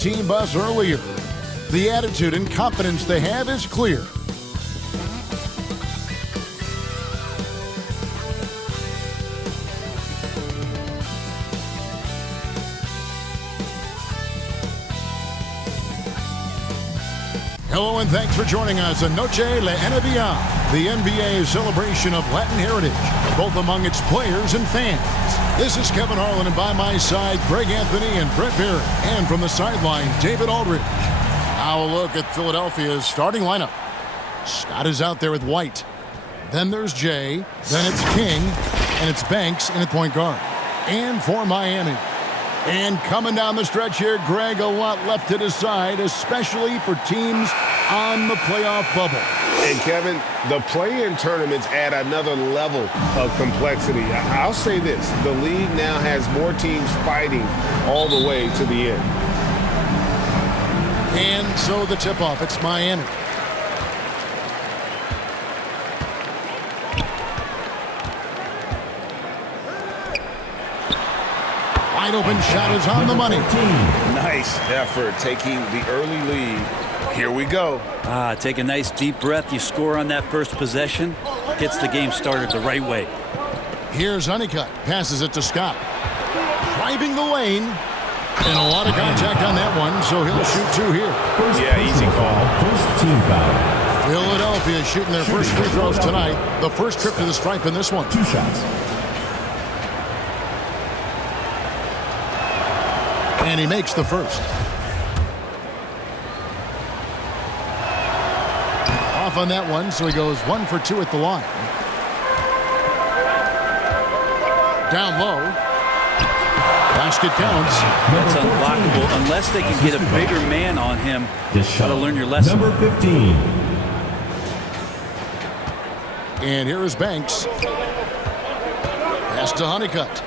team bus earlier. The attitude and confidence they have is clear. Hello and thanks for joining us on Noche La NBA, the NBA celebration of Latin heritage, both among its players and fans. This is Kevin Harlan, and by my side, Greg Anthony and Brett Barrett, and from the sideline, David Aldridge. Now a look at Philadelphia's starting lineup. Scott is out there with White. Then there's Jay. Then it's King. And it's Banks in at point guard. And for Miami. And coming down the stretch here, Greg, a lot left to decide, especially for teams on the playoff bubble. And Kevin, the play-in tournaments add another level of complexity. I'll say this, the league now has more teams fighting all the way to the end. And so the tip-off, it's Miami. Wide open shot is on the money. Nice effort taking the early lead. Here we go. Take a nice deep breath. You score on that first possession. Gets the game started the right way. Here's Honeycutt. Passes it to Scott. Driving the lane. And a lot of contact on that one, so he'll shoot two here. Yeah, easy call. First team foul. Philadelphia shooting their first free throws tonight. The first trip to the stripe in this one. 2 shots. And he makes the first. Off on that one, so he goes 1 for 2 at the line. Down low. Basket counts. That's unblockable unless they can get a bigger man on him. Got to learn your lesson. Number 15. And here is Banks. Pass to Honeycutt.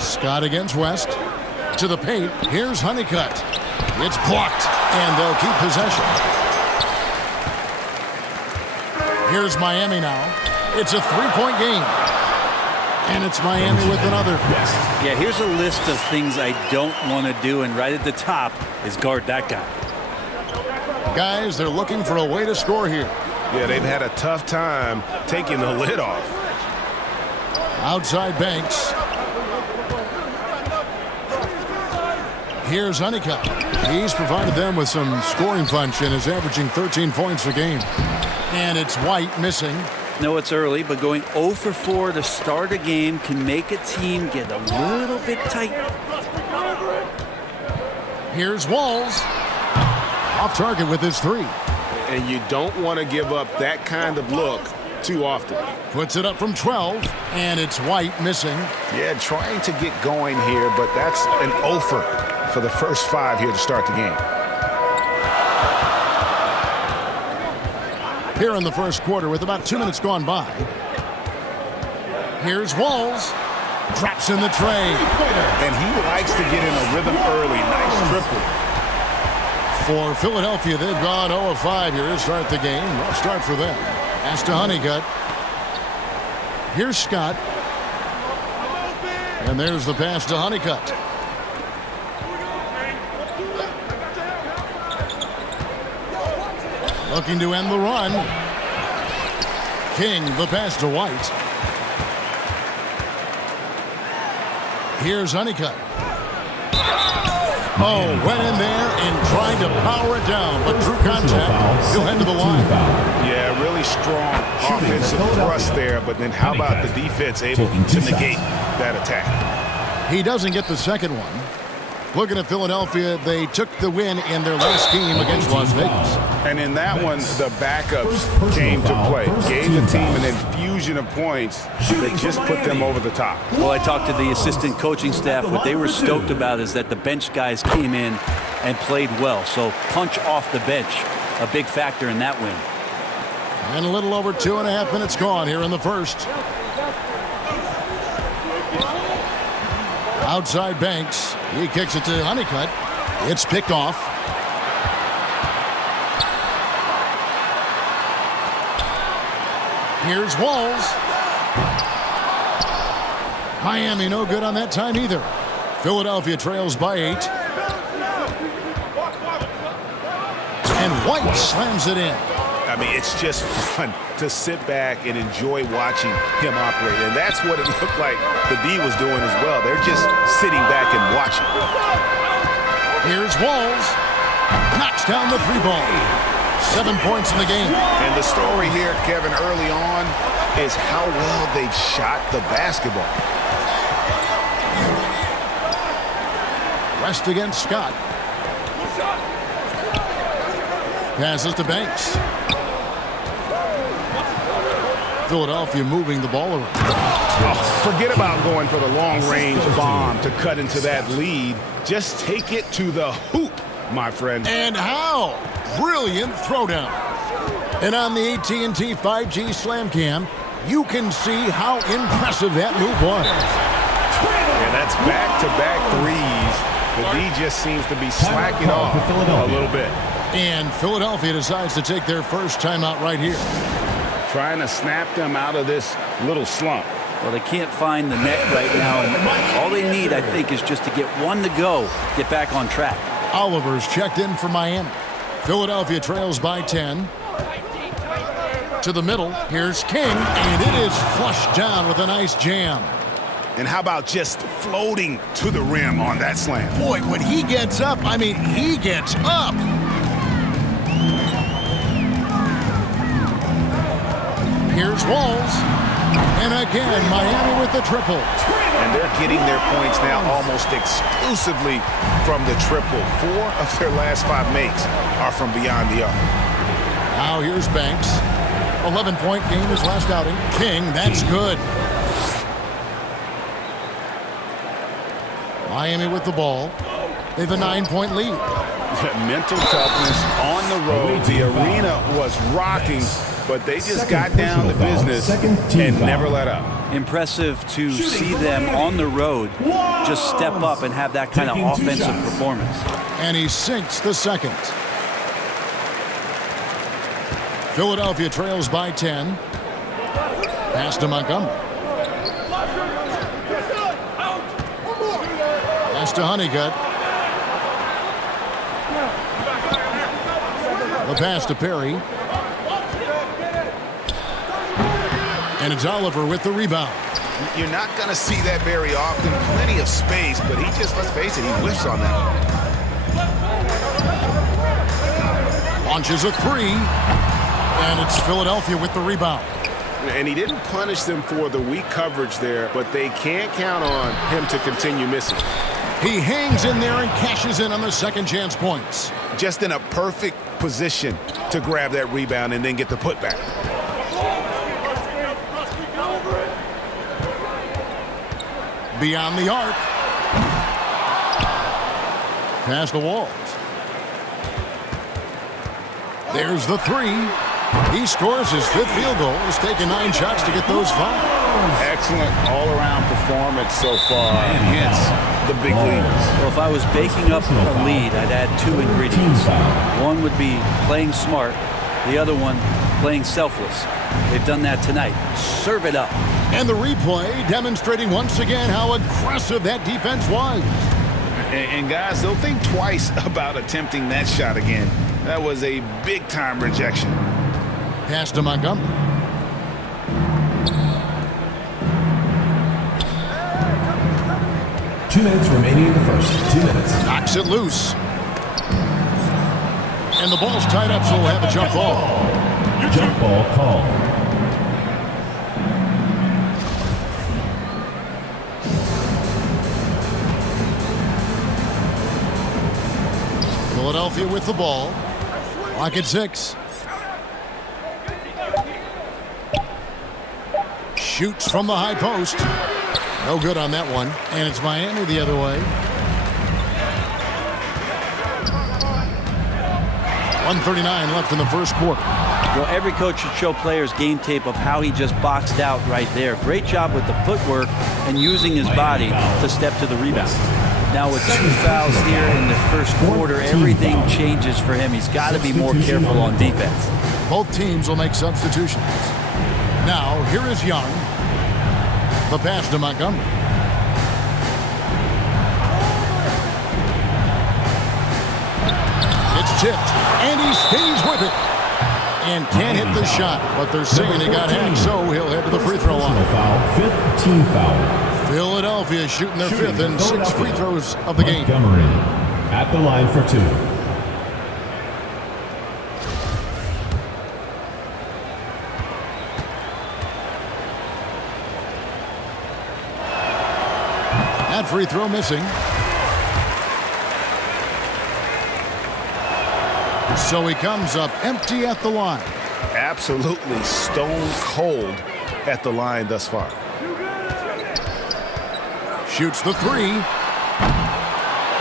Scott against West. To the paint. Here's Honeycutt. It's blocked. And they'll keep possession. Here's Miami now. It's a three-point game. And it's Miami with another. Yeah, here's a list of things I don't want to do, and right at the top is guard that guy. Guys, they're looking for a way to score here. Yeah, they've had a tough time taking the lid off. Outside Banks. Here's Honeycutt. He's provided them with some scoring punch and is averaging 13 points a game. And it's White missing. No, it's early, but going 0 for 4 to start a game can make a team get a little bit tight. Here's Walls. Off target with his three. And you don't want to give up that kind of look too often. Puts it up from 12, and it's White missing. Yeah, trying to get going here, but that's an offer for the first 5 here to start the game. Here in the first quarter with about 2 minutes gone by. Here's Walls. Drops in the tray. And he likes to get in a rhythm early. Nice triple. For Philadelphia, they've gone 0 of 5 here to start the game. Rough start for them. Pass to Honeycutt. Here's Scott. And there's the pass to Honeycutt. Looking to end the run. King, the pass to White. Here's Honeycutt. Oh, went in there and tried to power it down, but through contact, he'll head to the line. Yeah, really strong offensive thrust there, but then how about the defense able to negate that attack? He doesn't get the second one. Looking at Philadelphia, they took the win in their last game against Las Vegas. And in that one, the backups came to play. Gave the team an infusion of points that just put them over the top. Well, I talked to the assistant coaching staff. What they were stoked about is that the bench guys came in and played well. So punch off the bench, a big factor in that win. And a little over 2.5 minutes gone here in the first. Outside Banks. He kicks it to Honeycutt. It's picked off. Here's Walls. Miami no good on that time either. Philadelphia trails by 8. And White slams it in. I mean, it's just fun to sit back and enjoy watching him operate. And that's what it looked like the D was doing as well. They're just sitting back and watching. Here's Walls. Knocks down the 3-ball. 7 points in the game. And the story here, Kevin, early on is how well they've shot the basketball. West against Scott. Passes to Banks. Philadelphia moving the ball around. Oh, forget about going for the long-range bomb to cut into that lead. Just take it to the hoop, my friend. And how? Brilliant throwdown. And on the AT&T 5G Slam Cam, you can see how impressive that move was. Yeah, that's back-to-back threes. The D just seems to be slacking off a little bit. And Philadelphia decides to take their first timeout right here. Trying to snap them out of this little slump. Well, they can't find the net right now. And all they need, I think, is just to get one to go, get back on track. Oliver's checked in for Miami. Philadelphia trails by 10. To the middle, here's King, and it is flushed down with a nice jam. And how about just floating to the rim on that slam? Boy, when he gets up, I mean, he gets up. Here's Walls. And again, Miami with the triple. And they're getting their points now almost exclusively from the triple. 4 of their last 5 makes are from beyond the arc. Now here's Banks. 11-point game his last outing. King, that's good. Miami with the ball. They have a 9-point lead. Mental toughness on the road. The arena was rocking, but they just got down to business and never let up. Impressive to see them on the road just step up and have that kind of offensive performance. And he sinks the second. Philadelphia trails by 10. Pass to Montgomery. Pass to Honeycutt. The pass to Perry. And it's Oliver with the rebound. You're not going to see that very often. Plenty of space, but he just, let's face it, he whiffs on that. Launches a 3. And it's Philadelphia with the rebound. And he didn't punish them for the weak coverage there, but they can't count on him to continue missing. He hangs in there and cashes in on the second chance points. Just in a perfect position to grab that rebound and then get the putback. Beyond the arc. Pass the Walls. There's the 3. He scores his 5th field goal. He's taken 9 shots to get those 5. Excellent all-around performance so far against the big leaguers. Well, if I was baking up a lead, I'd add 2 ingredients. One would be playing smart. The other one, playing selfless. They've done that tonight. Serve it up. And the replay demonstrating once again how aggressive that defense was. And guys, they'll think twice about attempting that shot again. That was a big-time rejection. Pass to Montgomery. Two minutes remaining in the first. 2 minutes. Knocks it loose. And the ball's tied up, so we'll have a jump ball. Jump ball call. Philadelphia with the ball. Clock at 6. Shoots from the high post. No good on that one. And it's Miami the other way. 1:39 left in the first quarter. Well, every coach should show players game tape of how he just boxed out right there. Great job with the footwork and using his body to step to the rebound. Now with 2 fouls here in the first quarter, everything changes for him. He's got to be more careful on defense. Both teams will make substitutions. Now, here is Young. The pass to Montgomery. tipped, and he stays with it. And can't hit the shot, but they're saying he got hacked, so he'll head to the free throw line. Foul, fifth team foul. Philadelphia shooting their fifth and 6 free throws of the game. Montgomery at the line for 2. That free throw missing. So he comes up empty at the line. Absolutely stone cold at the line thus far. Shoots the 3.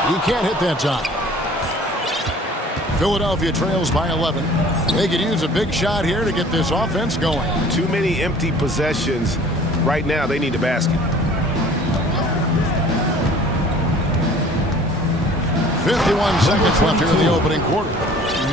He can't hit that time. Philadelphia trails by 11. They could use a big shot here to get this offense going. Too many empty possessions. Right now, they need a basket. 51 seconds left here in the opening quarter.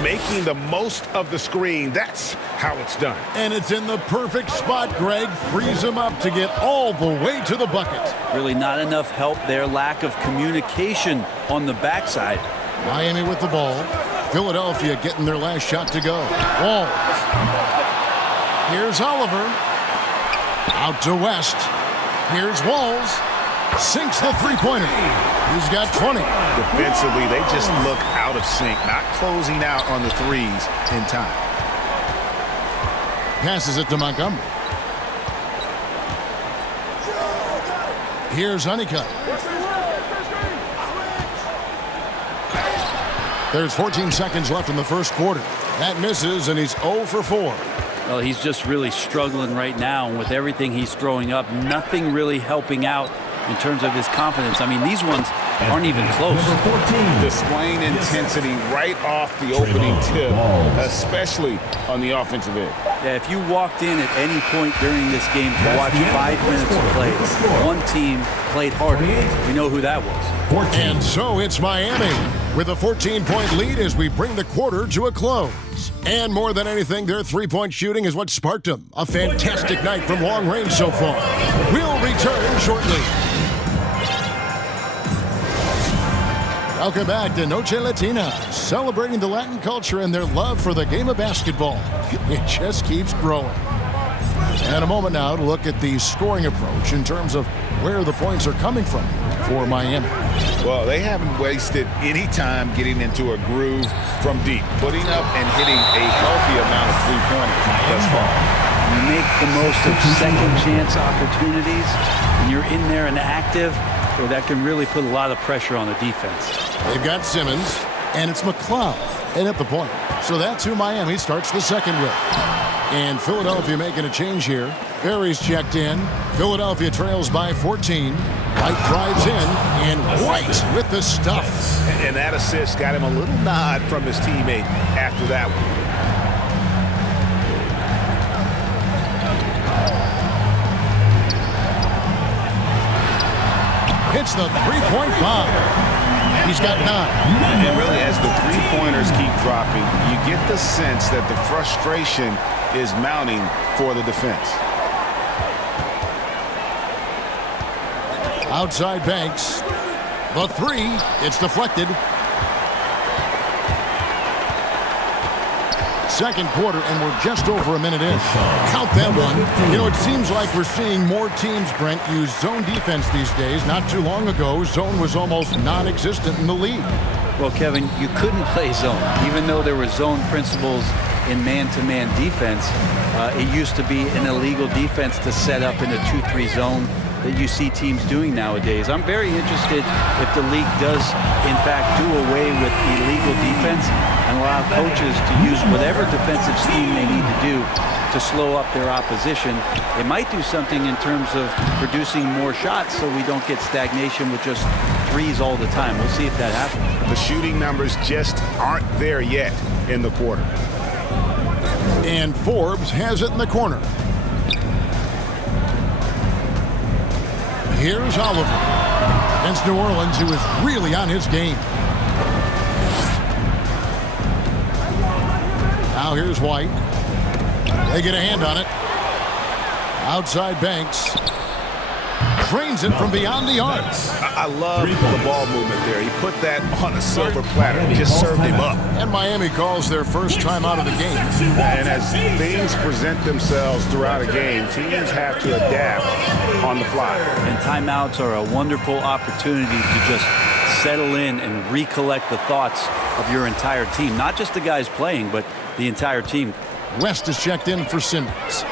Making the most of the screen. That's how it's done. And it's in the perfect spot, Greg. Frees him up to get all the way to the bucket. Really not enough help there. Lack of communication on the backside. Miami with the ball. Philadelphia getting their last shot to go. Walls. Here's Oliver. Out to West. Here's Walls. Sinks the three-pointer. He's got 20. Defensively, they just look out of sync, not closing out on the threes in time. Passes it to Montgomery. Here's Honeycutt. There's 14 seconds left in the first quarter. That misses, and he's 0 for 4. Well, he's just really struggling right now. And with everything he's throwing up, nothing really helping out in terms of his confidence. I mean, these ones aren't even close. Displaying intensity right off the opening tip, especially on the offensive end. Yeah, if you walked in at any point during this game to watch 5 minutes of play, one team played harder. We know who that was. And so it's Miami with a 14-point lead as we bring the quarter to a close. And more than anything, their three-point shooting is what sparked them. A fantastic night from long range so far. We'll return shortly. Welcome back to Noche Latina, celebrating the Latin culture and their love for the game of basketball. It just keeps growing. And a moment now to look at the scoring approach in terms of where the points are coming from for Miami. Well, they haven't wasted any time getting into a groove from deep, putting up and hitting a healthy amount of three-pointers thus far. You make the most of second chance opportunities, and you're in there and active, so that can really put a lot of pressure on the defense. They've got Simmons, and it's McLeod in at the point. So that's who Miami starts the second with. And Philadelphia making a change here. Ferry's checked in. Philadelphia trails by 14. White drives in, and White with the stuff. And that assist got him a little nod from his teammate after that one. Hits the three-point bomb. He's got 9. And really, as the three-pointers keep dropping, you get the sense that the frustration is mounting for the defense. Outside Banks. The 3. It's deflected. Second quarter, and we're just over a minute in. Count that one. You know, it seems like we're seeing more teams, Brent, use zone defense these days. Not too long ago, zone was almost non-existent in the league. Well, Kevin, you couldn't play zone. Even though there were zone principles in man-to-man defense, it used to be an illegal defense to set up in a 2-3 zone that you see teams doing nowadays. I'm very interested if the league does, in fact, do away with illegal defense and allow coaches to use whatever defensive scheme they need to do to slow up their opposition. It might do something in terms of producing more shots so we don't get stagnation with just threes all the time. We'll see if that happens. The shooting numbers just aren't there yet in the quarter. And Forbes has it in the corner. Here's Oliver against New Orleans, who is really on his game. Now here's White. They get a hand on it. Outside Banks. Drains it from beyond the arc. I love the ball movement there. He put that on a silver platter. Just served him up. And Miami calls their first time out of the game. And as things present themselves throughout a game, teams have to adapt on the fly. And timeouts are a wonderful opportunity to just settle in and recollect the thoughts of your entire team. Not just the guys playing, but the entire team. West is checked in for Simmons.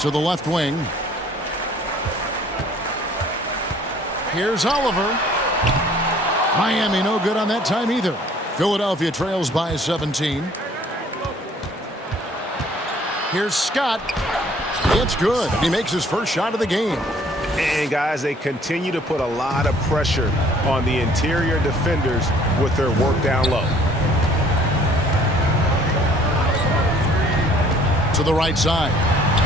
To the left wing. Here's Oliver. Miami no good on that time either. Philadelphia trails by 17. Here's Scott. It's good. He makes his first shot of the game. And guys, they continue to put a lot of pressure on the interior defenders with their work down low. To the right side.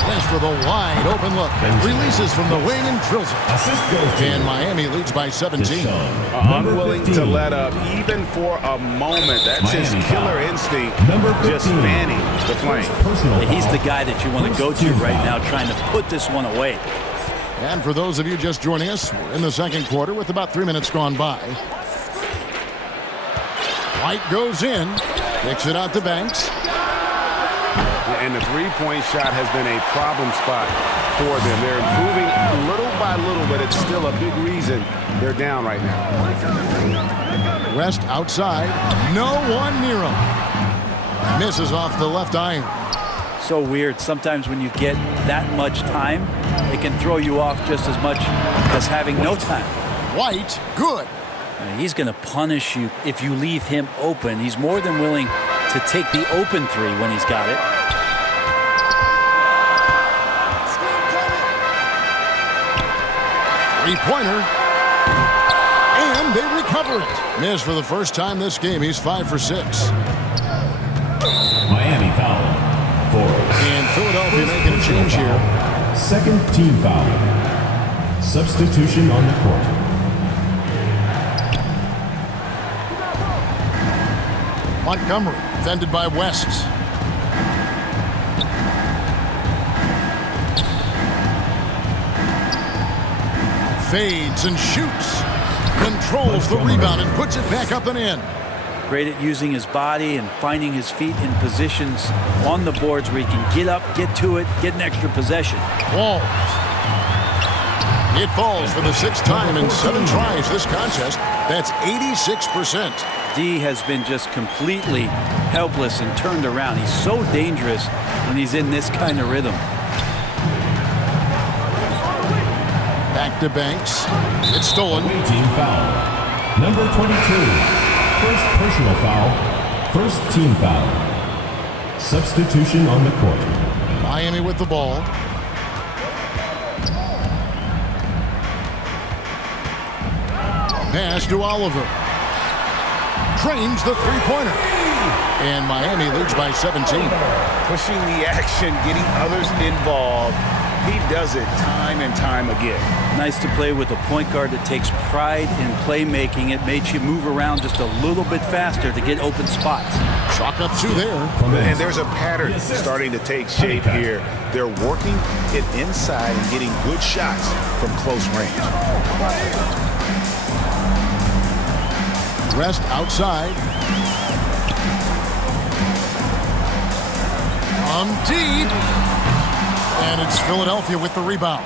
West with a wide open look. Releases from the wing and drills it. And Miami leads by 17. Unwilling to let up even for a moment. That's his killer instinct. Just fanning the flame. He's the guy that you want to go to right now, trying to put this one away. And for those of you just joining us, we're in the second quarter with about 3 minutes gone by. White goes in. Kicks it out to Banks. And the three-point shot has been a problem spot for them. They're improving little by little, but it's still a big reason they're down right now. West outside. No one near him. Misses off the left iron. So weird. Sometimes when you get that much time, it can throw you off just as much as having no time. White, good. He's going to punish you if you leave him open. He's more than willing to take the open three when he's got it. Three-pointer. And they recover it. Miss for the first time this game. He's 5 for 6. Miami foul. 4. And Philadelphia making a change here. Second team foul. Substitution on the court. Montgomery defended by West. Fades and shoots. Controls the rebound and puts it back up and in. Great at using his body and finding his feet in positions on the boards where he can get up, get to it, get an extra possession. Walls. It falls for the 6th time in 7 tries this contest. That's 86%. D has been just completely helpless and turned around. He's so dangerous when he's in this kind of rhythm. Back to Banks. It's stolen. Team foul. Number 22. First personal foul. First team foul. Substitution on the court. Miami with the ball. Pass to Oliver. Trains the three-pointer. And Miami leads by 17. Pushing the action, getting others involved. He does it time and time again. Nice to play with a point guard that takes pride in playmaking. It makes you move around just a little bit faster to get open spots. Chalk up 2 there. And there's a pattern starting to take shape here. They're working it inside and getting good shots from close range. Rest outside. On deep. And it's Philadelphia with the rebound.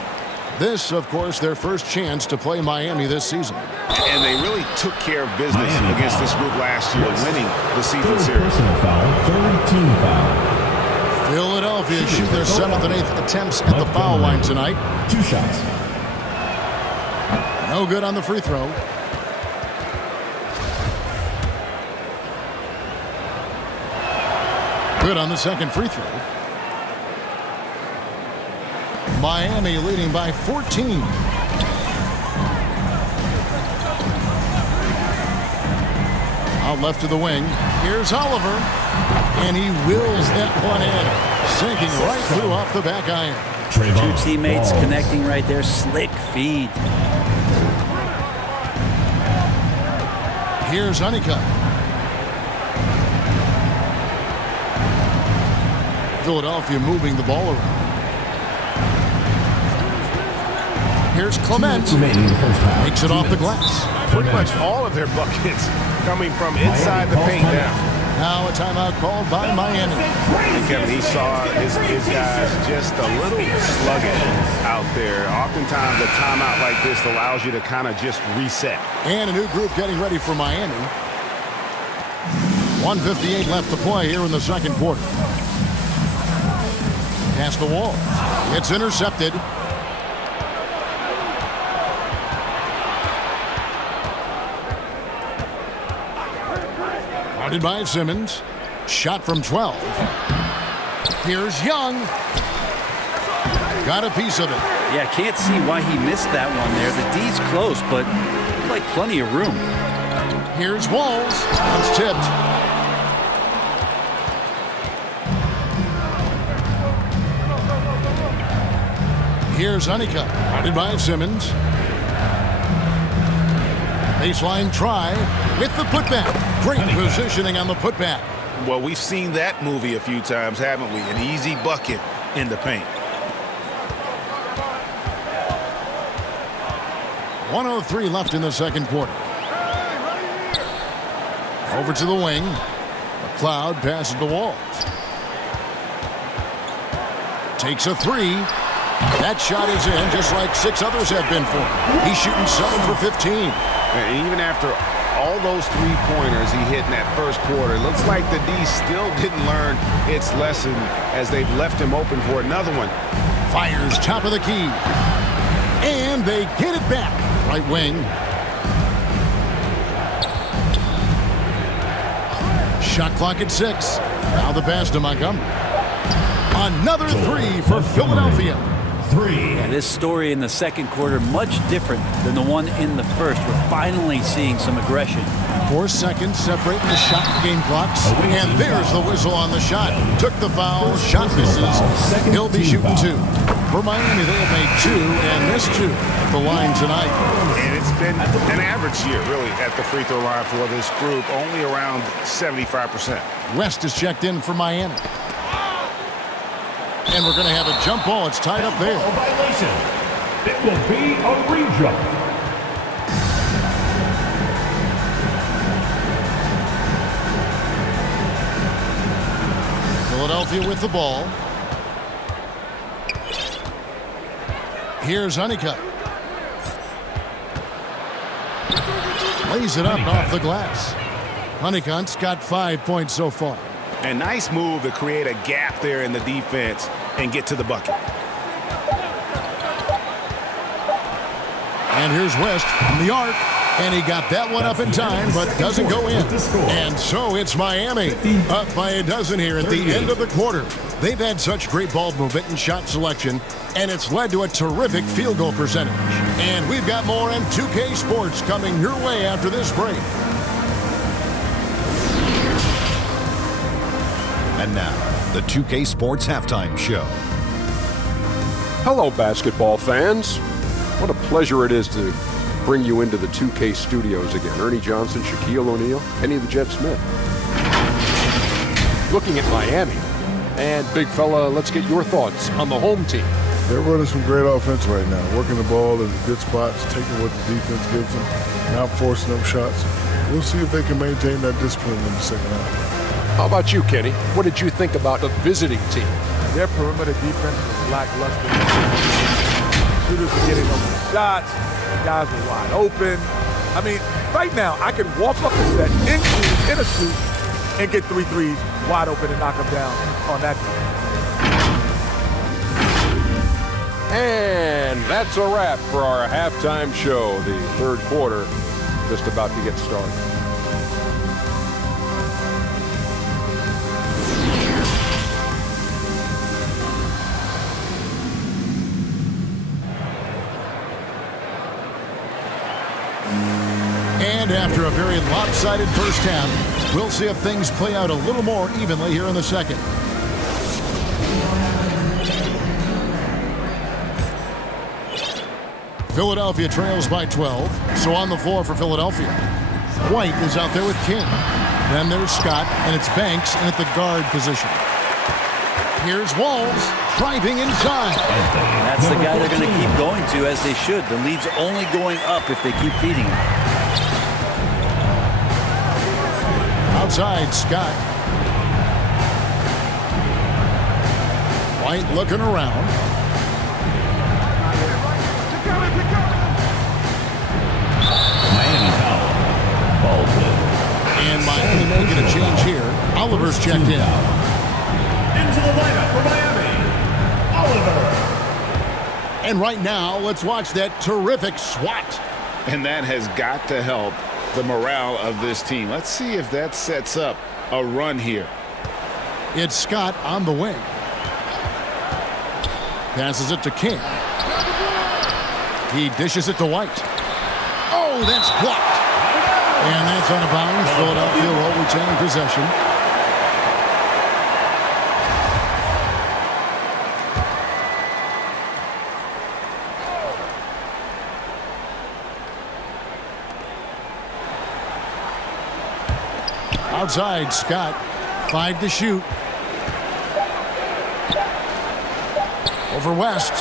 This, of course, their first chance to play Miami this season. And they really took care of business against this group last year, winning the season series. Personal foul. Third team foul. Philadelphia shoot their 7th and 8th attempts at the foul line tonight. 2 shots. No good on the free throw. Good on the second free throw. Miami leading by 14. Out left to the wing. Here's Oliver. And he wills that one in. Sinking right through off the back iron. 2 teammates connecting right there. Slick feed. Here's Honeycutt. Philadelphia moving the ball around. Here's Clement. Remaining in the first half. Takes it off the glass. Pretty much all of their buckets coming from inside the paint now. Now a timeout called by Miami. And Kevin, he saw his guys just a little sluggish out there. Oftentimes a timeout like this allows you to kind of just reset. And a new group getting ready for Miami. 1:58 left to play here in the second quarter. Past the wall. It's intercepted. Guarded by Simmons. Shot from 12. Here's Young. Got a piece of it. Yeah, can't see why he missed that one there. The D's close, but like plenty of room. Here's Walls. It's tipped. Here's Honeycutt. Guarded by Simmons. Baseline try with the putback. Great positioning on the putback. Well, we've seen that movie a few times, haven't we? An easy bucket in the paint. 1:03 left in the second quarter. Over to the wing. McLeod passes the Walls. Takes a three. That shot is in, just like 6 others have been for him. He's shooting 7 for 15. And even after all those three-pointers he hit in that first quarter, it looks like the D still didn't learn its lesson as they've left him open for another one. Fires top of the key. And they get it back. Right wing. Shot clock at 6. Now the pass to Montgomery. Another three for Philadelphia. Yeah, this story in the second quarter much different than the one in the first. We're finally seeing some aggression. 4 seconds separating the shot and game clocks. And there's the whistle on the shot. Took the foul. Shot misses. He'll be shooting 2. For Miami, they have made 2 and missed 2 at the line tonight. And it's been an average year, really, at the free throw line for this group, only around 75%. West is checked in for Miami. And we're going to have a jump ball. It's tied up there. Violation. It will be a re-jump. Philadelphia with the ball. Here's Honeycutt. Lays it up off the glass. Honeycutt's got 5 points so far. A nice move to create a gap there in the defense and get to the bucket. And here's West from the arc. And he got that one up in time, but doesn't go in. And so it's Miami up by a dozen here at the end of the quarter. They've had such great ball movement and shot selection, and it's led to a terrific field goal percentage. And we've got more in 2K Sports coming your way after this break. And now, the 2K Sports Halftime Show. Hello, basketball fans. What a pleasure it is to bring you into the 2K studios again. Ernie Johnson, Shaquille O'Neal, Penny the Jet Smith. Looking at Miami. And, big fella, let's get your thoughts on the home team. They're running some great offense right now. Working the ball in good spots, taking what the defense gives them, not forcing them shots. We'll see if they can maintain that discipline in the second half. How about you, Kenny? What did you think about the visiting team? Their perimeter defense was lackluster. Shooters were getting open shots. Guys were wide open. I mean, right now, I can walk up a set in a shoot, and get 3 threes wide open and knock them down on that defense. And that's a wrap for our halftime show. The third quarter just about to get started. And after a very lopsided first half, we'll see if things play out a little more evenly here in the second. Philadelphia trails by 12. So on the floor for Philadelphia, White is out there with King. Then there's Scott, and it's Banks at the guard position. Here's Walls driving inside. That's the guy they're going to keep going to, as they should. The lead's only going up if they keep feeding him. Outside, Scott. White looking around. Miami foul. Baldwin. And Miami making a change here. Oliver's checked in. Into the lineup for Miami, Oliver. And right now, let's watch that terrific swat. And that has got to help the morale of this team. Let's see if that sets up a run here. It's Scott on the wing. Passes it to King. He dishes it to White. Oh, that's blocked. And that's out of bounds. Philadelphia will retain possession. Outside, Scott. 5 to shoot. Over West.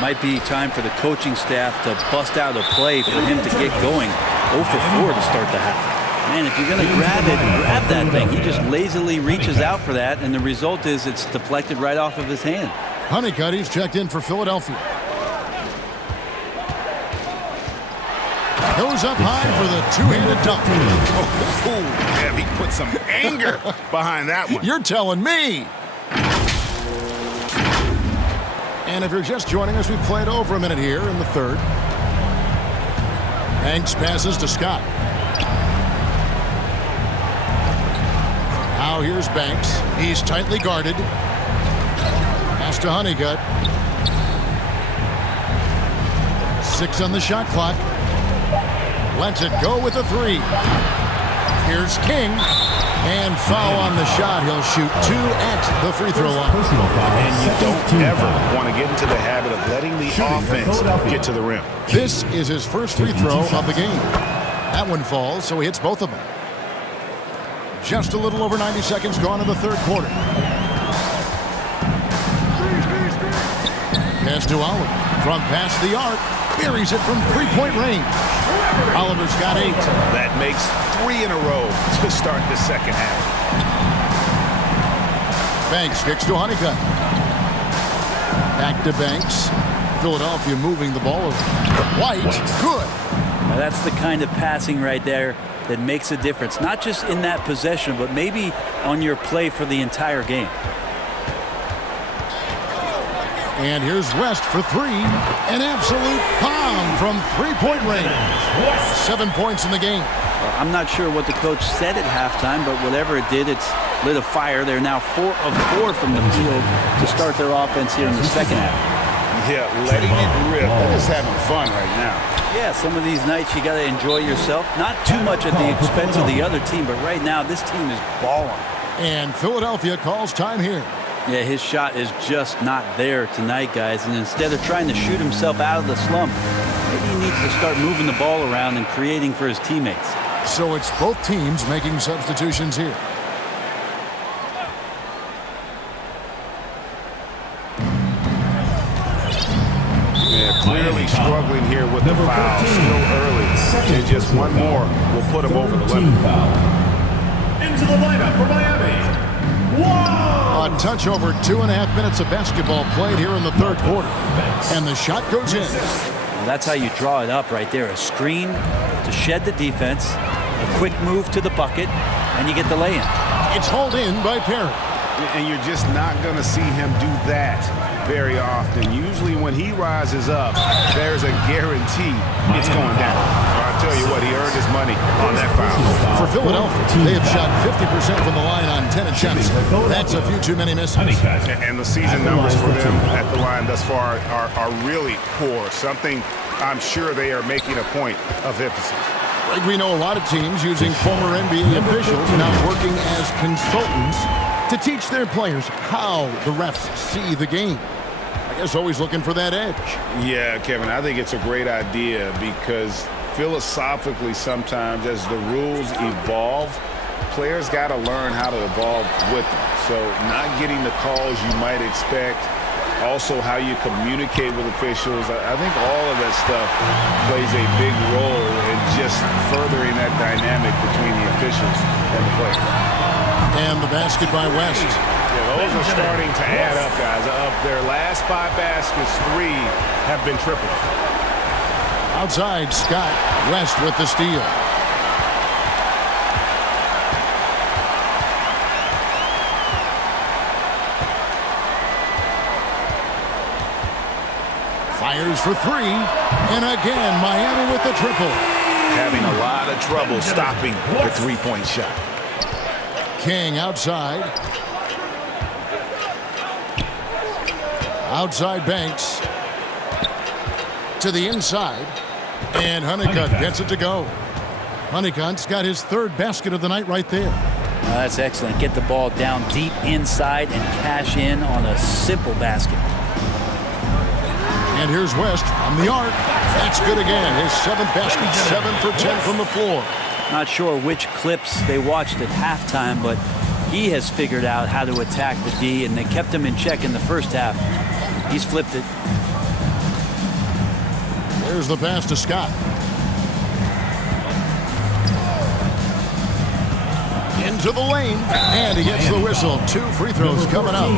Might be time for the coaching staff to bust out a play for him to get going. 0 for 4 to start the half. Man, if you're going to grab that thing. He just lazily reaches out for that, and the result is it's deflected right off of his hand. Honeycutt, he's checked in for Philadelphia. Goes up high for the two-handed dunk. Oh, damn, he put some anger behind that one. You're telling me. And if you're just joining us, we played over a minute here in the third. Banks passes to Scott. Now here's Banks. He's tightly guarded. Pass to Honeycutt. 6 on the shot clock. Lets it go with a 3. Here's King. And foul on the shot. He'll shoot 2 at the free throw line. And you don't ever want to get into the habit of letting the offense get to the rim. This is his first free throw of the game. That one falls, so he hits both of them. Just a little over 90 seconds gone in the third quarter. Pass to Oliver. From past the arc. Buries it from three-point range. Oliver's got 8. That makes 3 in a row to start the second half. Banks kicks to Honeycutt. Back to Banks. Philadelphia moving the ball over. White, good. Now that's the kind of passing right there that makes a difference. Not just in that possession, but maybe on your play for the entire game. And here's West for 3. An absolute bomb from three-point range. 7 points in the game. I'm not sure what the coach said at halftime, but whatever it did, it's lit a fire. They're now 4 of 4 from the field to start their offense here in the second half. Yeah, letting it rip. They're just having fun right now. Yeah, some of these nights you got to enjoy yourself. Not too much at the expense of the other team, but right now this team is balling. And Philadelphia calls time here. Yeah, his shot is just not there tonight, guys. And instead of trying to shoot himself out of the slump, maybe he needs to start moving the ball around and creating for his teammates. So it's both teams making substitutions here. Yeah, clearly struggling here with the foul. Still early. And just one more will put him over the limit. Into the lineup for Miami. Wow! A touch over 2.5 minutes of basketball played here in the third quarter. And the shot goes in. Well, that's how you draw it up right there. A screen to shed the defense, a quick move to the bucket, and you get the lay-in. It's hauled in by Perry. And you're just not going to see him do that very often. Usually when he rises up, there's a guarantee it's going down. I'll tell you what, he earned his money on that foul. For Philadelphia, they have shot 50% from the line on 10 attempts. That's a few too many misses. And the season numbers for them at the line thus far are really poor. Something I'm sure they are making a point of emphasis. Like we know a lot of teams using former NBA officials now working as consultants to teach their players how the refs see the game. I guess always looking for that edge. Yeah, Kevin, I think it's a great idea because philosophically sometimes as the rules evolve, players got to learn how to evolve with them. So not getting the calls you might expect, also how you communicate with officials. I think all of that stuff plays a big role in just furthering that dynamic between the officials and the players. And the basket by West. Yeah, those are starting to add up, guys. Of their last 5 baskets, 3 have been triples. Outside, Scott. West with the steal. Fires for 3. And again, Miami with the triple. Having a lot of trouble stopping the three-point shot. King outside. Outside Banks. To the inside. And Honeycutt gets it to go. Honeycutt's got his 3rd basket of the night right there. That's excellent. Get the ball down deep inside and cash in on a simple basket. And here's West from the arc. That's good again. His 7th basket, 7 for 10 from the floor. Not sure which clips they watched at halftime, but he has figured out how to attack the D, and they kept him in check in the first half. He's flipped it. There's the pass to Scott. Into the lane, and he gets the whistle. 2 free throws coming up.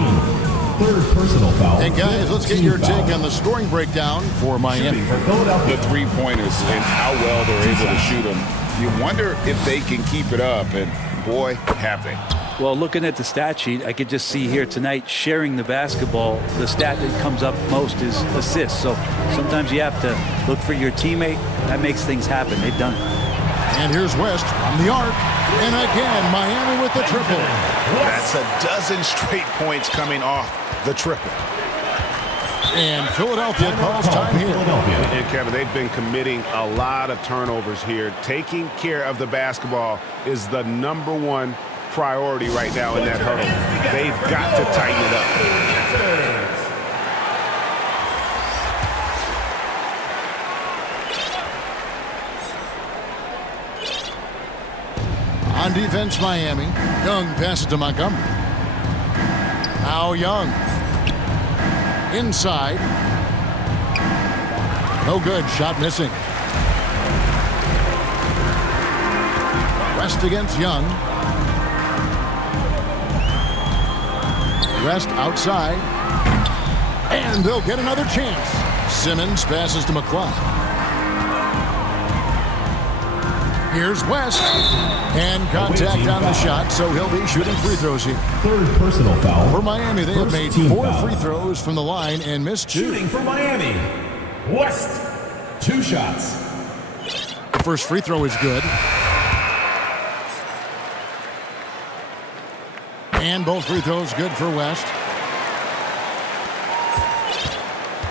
3rd personal foul. And guys, let's get your take on the scoring breakdown for Miami. The three-pointers and how well they're able to shoot them. You wonder if they can keep it up, and boy, have they. Well, looking at the stat sheet, I could just see here tonight sharing the basketball. The stat that comes up most is assists. So sometimes you have to look for your teammate. That makes things happen. They've done it. And here's West from the arc. And again, Miami with the triple. That's a dozen straight points coming off the triple. And Philadelphia calls time here. And Kevin, they've been committing a lot of turnovers here. Taking care of the basketball is the #1 priority right now in that huddle. They've got to tighten it up. On defense, Miami. Young passes to Montgomery. Now Young. Inside. No good. Shot missing. West against Young. West outside. And they'll get another chance. Simmons passes to McCloud. Here's West. And contact on the shot, so he'll be shooting free throws here. 3rd personal foul. For Miami, they have made 4 free throws from the line and missed 2. Shooting for Miami. West. 2 shots. The first free throw is good. And both free throws good for West.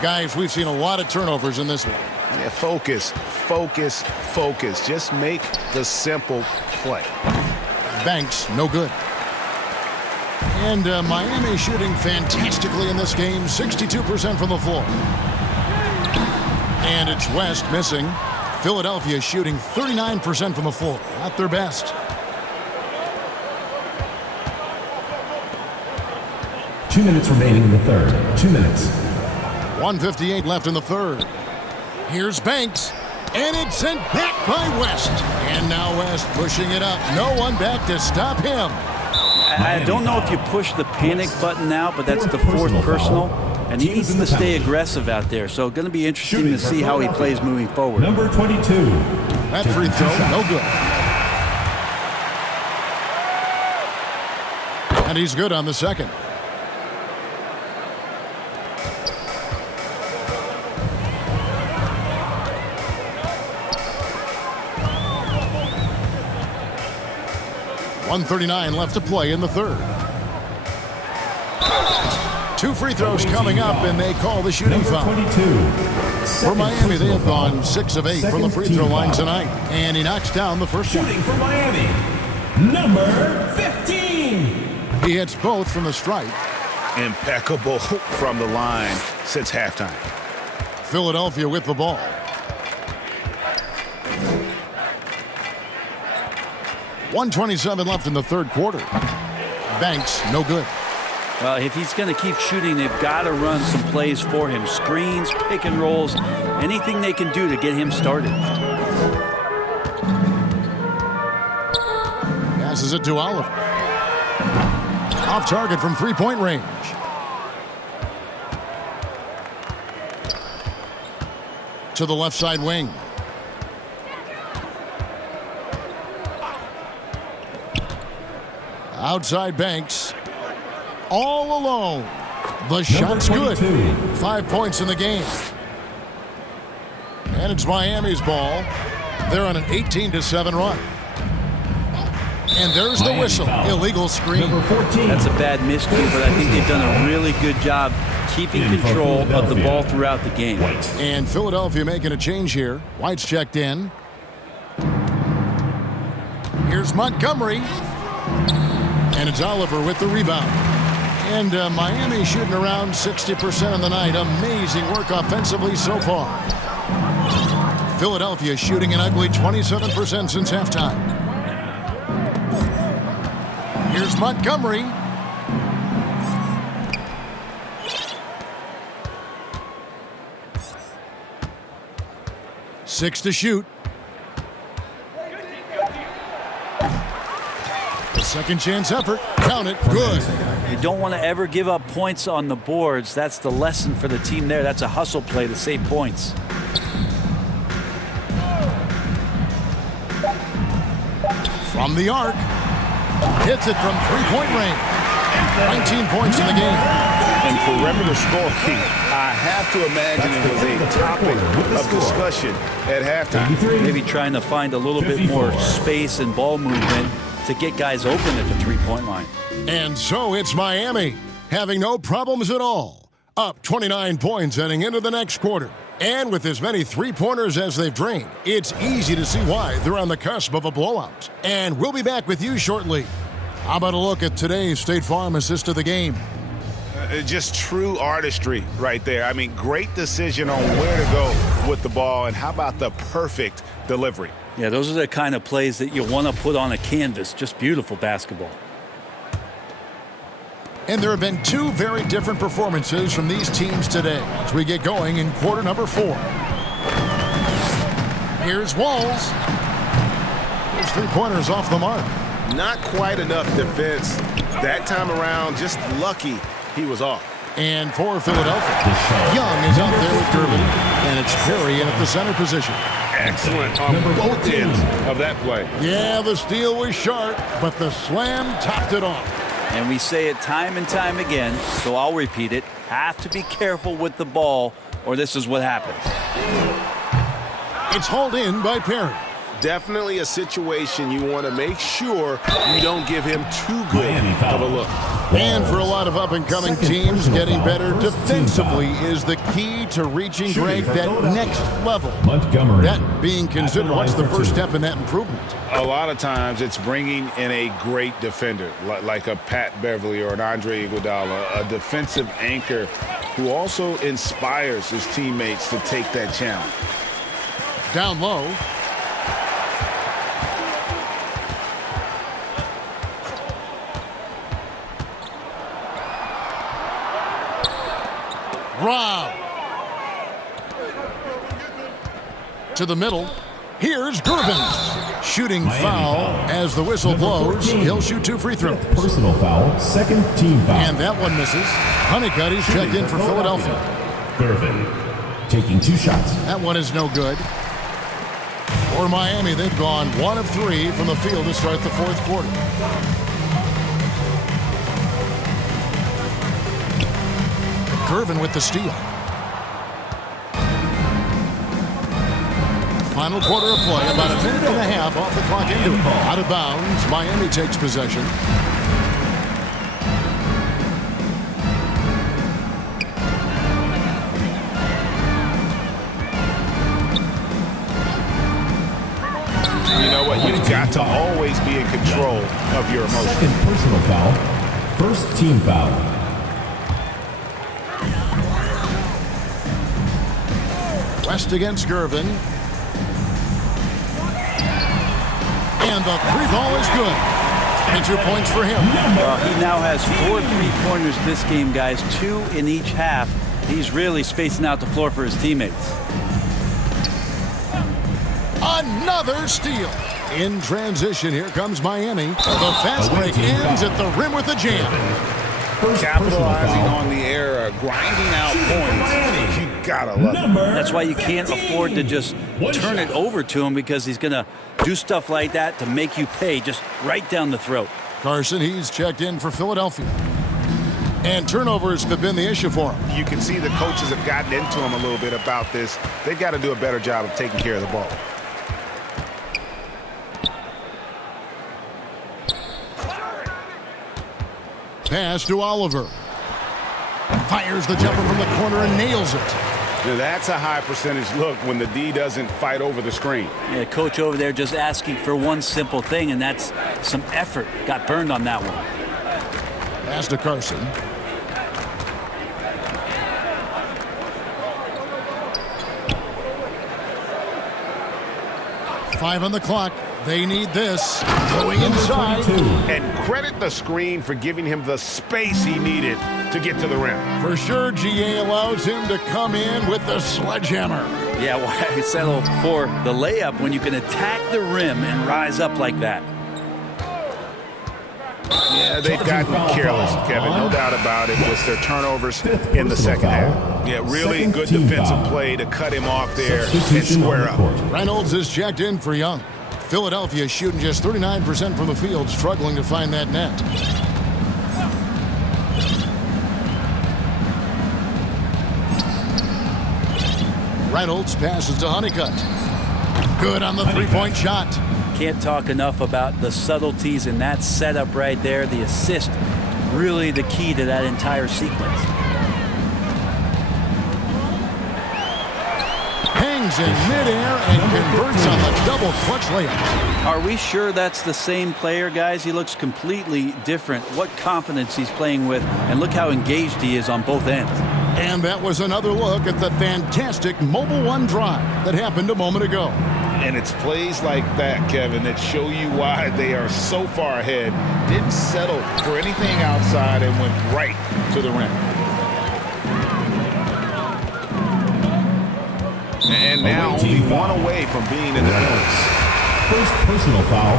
Guys, we've seen a lot of turnovers in this one. Yeah, focus, focus, focus. Just make the simple play. Banks, no good. And Miami shooting fantastically in this game, 62% from the floor. And it's West missing. Philadelphia shooting 39% from the floor. Not their best. 2 minutes remaining in the 3rd. 2 minutes. 1:58 left in the 3rd. Here's Banks. And it's sent back by West. And now West pushing it up. No one back to stop him. I don't know if you push the panic button now, but that's the 4th personal. And he needs to stay aggressive out there. So going to be interesting to see how he plays moving forward. Number 22. That free throw, no good. And he's good on the second. .139 left to play in the 3rd. 2 free throws coming up, and they call the shooting foul. For Miami, they have gone 6 of 8 from the free throw line tonight. And he knocks down the first one. Shooting for Miami, number 15. He hits both from the stripe. Impeccable from the line since halftime. Philadelphia with the ball. 1:27 left in the third quarter. Banks, no good. Well, if he's going to keep shooting, they've got to run some plays for him. Screens, pick and rolls, anything they can do to get him started. Passes it to Oliver. Off target from three-point range. To the left side wing. Outside Banks. All alone. The shot's good. 5 points in the game. And it's Miami's ball. They're on an 18-7 run. And there's the whistle. Illegal screen. That's a bad miscue, but I think they've done a really good job keeping control of the ball throughout the game. And Philadelphia making a change here. White's checked in. Here's Montgomery. And it's Oliver with the rebound. And Miami shooting around 60% of the night. Amazing work offensively so far. Philadelphia shooting an ugly 27% since halftime. Here's Montgomery. Six to shoot. The second chance effort. Count it. Good. You don't want to ever give up points on the boards. That's the lesson for the team there. That's a hustle play to save points. From the arc. Hits it from three-point range. 19 points in the game. And perimeter scoring, I have to imagine it was a topic of discussion at halftime. Maybe trying to find a little bit more space and ball movement to get guys open at the three-point line. And so it's Miami, having no problems at all. Up 29 points heading into the next quarter. And with as many three-pointers as they've drained, it's easy to see why they're on the cusp of a blowout. And we'll be back with you shortly. How about a look at today's State Farm assist of the game? Just true artistry right there. I mean, great decision on where to go with the ball, and how about the perfect delivery? Yeah, those are the kind of plays that you want to put on a canvas. Just beautiful basketball. And there have been two very different performances from these teams today as we get going in quarter number 4. Here's Walls. His three-pointers off the mark. Not quite enough defense that time around. Just lucky he was off. And for Philadelphia, Young is out there with Durbin, and it's Perry in at the center position. Excellent on both ends of that play. Yeah, the steal was sharp, but the slam topped it off. And we say it time and time again, so I'll repeat it. Have to be careful with the ball, or this is what happens. It's hauled in by Perry. Definitely a situation you want to make sure you don't give him too good of a look. And for a lot of up-and-coming teams, getting better defensively is the key to reaching, Greg, that next level. Montgomery. That being considered, what's the first step in that improvement? A lot of times it's bringing in a great defender, like a Pat Beverly or an Andre Iguodala, a defensive anchor who also inspires his teammates to take that challenge. Down low. Rob. To the middle. Here's Gervin. Shooting foul as the whistle blows. He'll shoot 2 free throws. Personal foul, second team foul. And that one misses. Honeycutt is checked in for Philadelphia. Gervin taking 2 shots. That one is no good. For Miami, they've gone 1 of 3 from the field to start the fourth quarter. Gervin with the steal. Final quarter of play, about a minute and a half off the clock into it. Out of bounds, Miami takes possession. You know what? You've got to always be in control of your emotions. Second personal foul, first team foul. West against Gervin. And And the three ball is good. And 2 points for him. Well, he now has 4 3-pointers this game, guys. 2 in each half. He's really spacing out the floor for his teammates. Another steal. In transition, here comes Miami. The fast break ends at the rim with a jam. Capitalizing on the error, grinding out points. You gotta love it. That's why you can't afford to just turn it over to him, because he's going to do stuff like that to make you pay just right down the throat. Carson, he's checked in for Philadelphia. And turnovers have been the issue for him. You can see the coaches have gotten into him a little bit about this. They've got to do a better job of taking care of the ball. Pass to Oliver. Fires the jumper from the corner and nails it. Now that's a high percentage look when the D doesn't fight over the screen. Yeah, coach over there just asking for one simple thing, and that's some effort. Got burned on that one. Pass to Carson. Five on the clock. They need this. Going inside. And credit the screen for giving him the space he needed to get to the rim. For sure, GA allows him to come in with the sledgehammer. Yeah, why settle for the layup when you can attack the rim and rise up like that? Yeah, they've gotten careless, Kevin. No doubt about it. With their turnovers in the second half. Yeah, really good defensive play to cut him off there and square up. Reynolds is checked in for Young. Philadelphia shooting just 39% from the field, struggling to find that net. Reynolds passes to Honeycutt. Good on the three-point shot. Can't talk enough about the subtleties in that setup right there. The assist, really the key to that entire sequence. Hangs in midair and converts on the double clutch layup. Are we sure that's the same player, guys? He looks completely different. What confidence he's playing with, and look how engaged he is on both ends. And that was another look at the fantastic Mobile One drive that happened a moment ago. And it's plays like that, Kevin, that show you why they are so far ahead. Didn't settle for anything outside and went right to the rim. And now only one away from being in the bonus. First personal foul,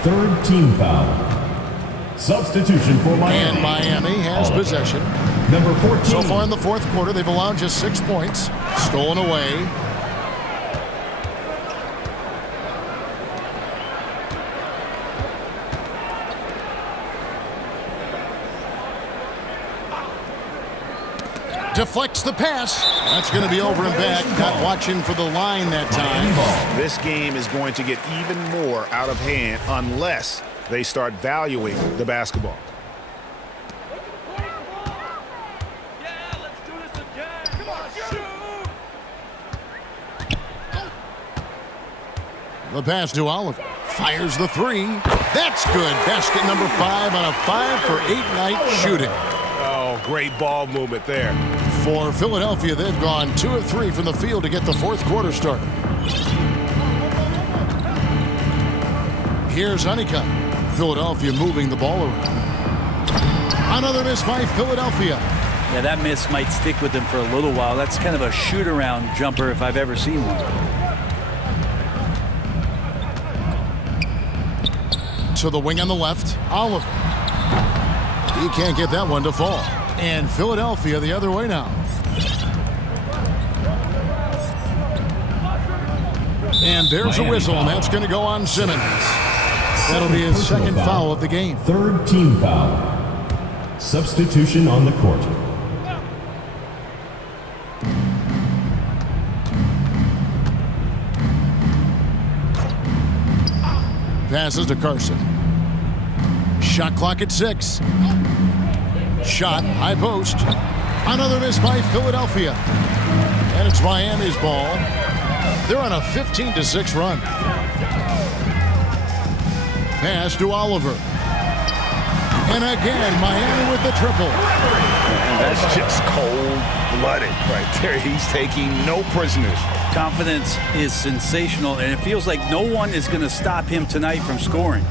third team foul. Substitution for Miami. And Miami has possession. Number 14. So far in the fourth quarter, they've allowed just 6 points. Stolen away. Deflects the pass. That's going to be over and back. Not watching for the line that time. This game is going to get even more out of hand unless they start valuing the basketball. The pass to Oliver. Fires the three. That's good. Basket number 5 on a 5-for-8 night shooting. Oh, great ball movement there. For Philadelphia, they've gone 2 of 3 from the field to get the fourth quarter started. Here's Honeycutt. Philadelphia moving the ball around. Another miss by Philadelphia. Yeah, that miss might stick with them for a little while. That's kind of a shoot-around jumper if I've ever seen one. To the wing on the left, Oliver. He can't get that one to fall. And Philadelphia the other way now. And there's a whistle, and that's going to go on Simmons. That'll be his second foul of the game. Third team foul. Substitution on the court. Passes to Carson. Shot clock at 6. Shot, high post. Another miss by Philadelphia. And it's Miami's ball. They're on a 15-6 run. Pass to Oliver. And again, Miami with the triple. And That's just cold-blooded right there. He's taking no prisoners. Confidence is sensational, and it feels like no one is going to stop him tonight from scoring.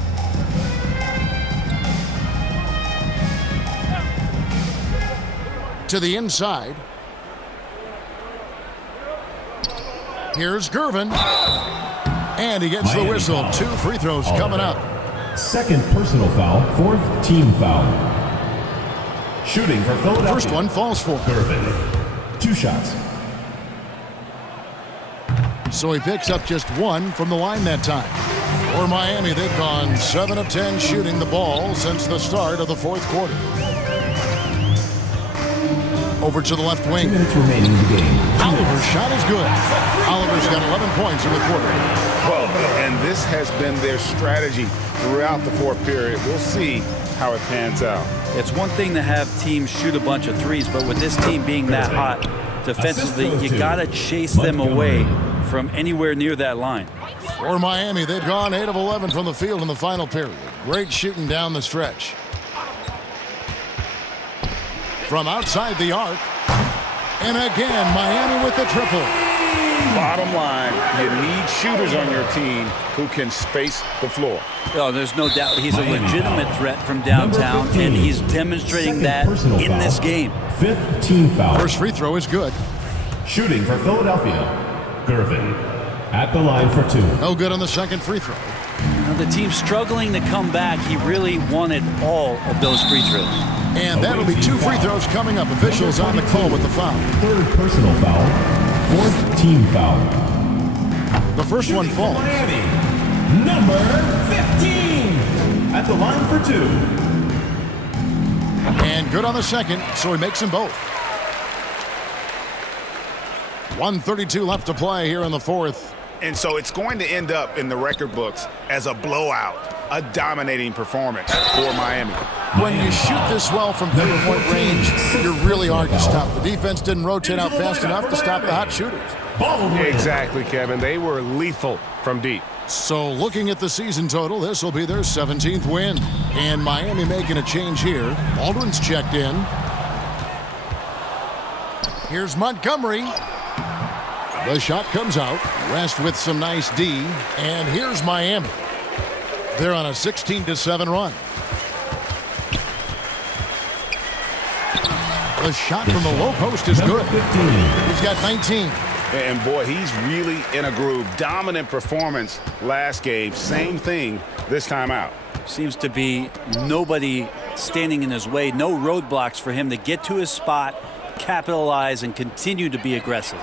To the inside. Here's Gervin. And he gets the whistle. 2 free throws coming up. Second personal foul, 4th team foul. Shooting for Philadelphia. First one falls for Gervin. 2 shots. So he picks up just 1 from the line that time. For Miami, they've gone 7 of 10 shooting the ball since the start of the 4th quarter. Over to the left wing. 2 minutes remaining in the game. Oliver's shot is good. Oliver's got 11 points in the quarter. Well, and this has been their strategy throughout the 4th period. We'll see how it pans out. It's one thing to have teams shoot a bunch of threes, but with this team being that hot defensively, you got to chase them away from anywhere near that line. For Miami, they've gone 8 of 11 from the field in the final period. Great shooting down the stretch. From outside the arc. And again, Miami with the triple. Bottom line, you need shooters on your team who can space the floor. Oh, there's no doubt he's a legitimate threat from downtown, and he's demonstrating that in this game. 5th team foul. First free throw is good. Shooting for Philadelphia. Gervin at the line for 2. No good on the second free throw. Now, the team's struggling to come back. He really wanted all of those free throws. And that'll be 2 free throws coming up. Officials on the call with the foul. 3rd personal foul. 4th team foul. The first one falls. Miami, number 15 at the line for 2. And good on the second, so he makes them both. 1:32 left to play here in the 4th. And so it's going to end up in the record books as a blowout, a dominating performance for Miami. When you shoot this well from three-point range, you're really hard to stop. The defense didn't rotate out fast enough to stop the hot shooters. Exactly, Kevin. They were lethal from deep. So looking at the season total, this will be their 17th win. And Miami making a change here. Baldwin's checked in. Here's Montgomery. The shot comes out. West with some nice D. And here's Miami. They're on a 16-7 run. The shot from the low post is good. He's got 19. And boy, he's really in a groove. Dominant performance last game. Same thing this time out. Seems to be nobody standing in his way. No roadblocks for him to get to his spot, capitalize, and continue to be aggressive.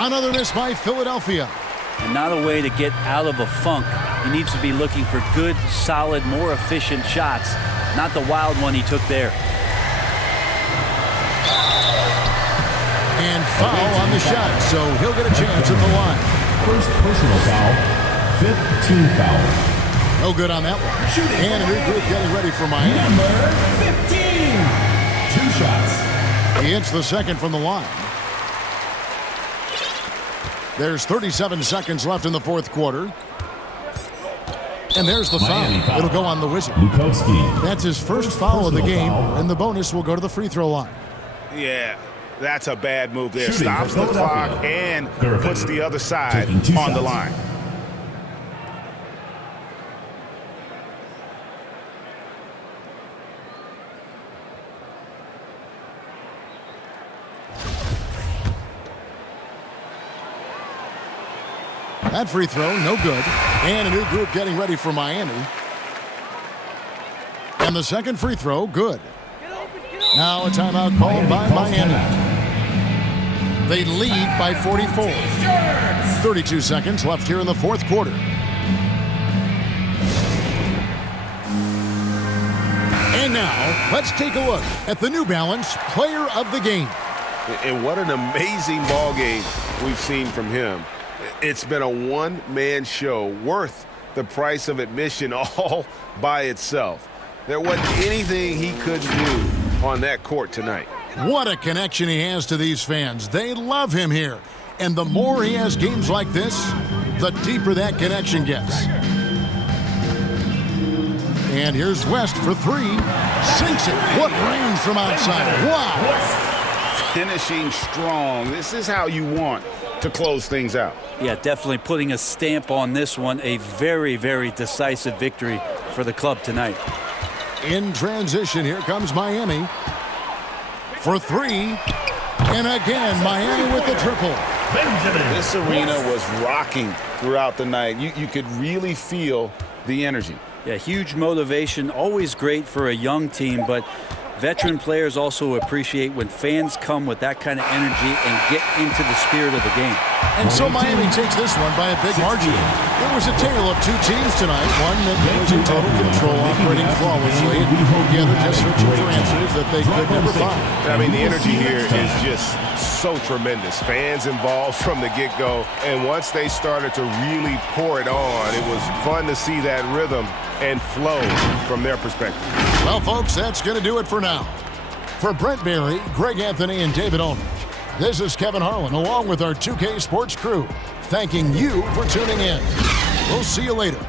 Another miss by Philadelphia. And not a way to get out of a funk. He needs to be looking for good, solid, more efficient shots, not the wild one he took there. And foul on the shot, so he'll get a chance at the line. First personal foul, 5th team foul. No good on that one. And a new group getting ready for Miami. Number 15. 2 shots. He hits the second from the line. There's 37 seconds left in the 4th quarter. And there's the foul. It'll go on the Wizard. Lukowski. That's his first foul of the game, and the bonus will go to the free throw line. Yeah, that's a bad move there. Shooting Stops the clock and puts the other side on the line. That free throw, no good. And a new group getting ready for Miami. And the second free throw, good. Now a timeout called by Miami. They lead by 44. 32 seconds left here in the 4th quarter. And now, let's take a look at the New Balance Player of the Game. And what an amazing ball game we've seen from him. It's been a one-man show worth the price of admission all by itself. There wasn't anything he couldn't do on that court tonight. What a connection he has to these fans. They love him here. And the more he has games like this, the deeper that connection gets. And here's West for three. Sinks it. What range from outside. Wow. Finishing strong. This is how you want to close things out. Yeah, definitely putting a stamp on this one. A very, very decisive victory for the club tonight. In transition, here comes Miami for three. And again, Miami with the triple. This arena was rocking throughout the night. You could really feel the energy. Yeah, huge motivation. Always great for a young team, but veteran players also appreciate when fans come with that kind of energy and get into the spirit of the game. And so Miami takes this one by a big margin. It was a tale of two teams tonight. One that was in total control, operating flawlessly. The other just searching for answers that they could never find. I mean, the energy here is just so tremendous. Fans involved from the get-go. And once they started to really pour it on, it was fun to see that rhythm and flow from their perspective. Well, folks, that's going to do it for now. For Brent Berry, Greg Anthony, and David Ulrich, this is Kevin Harlan along with our 2K Sports crew, thanking you for tuning in. We'll see you later.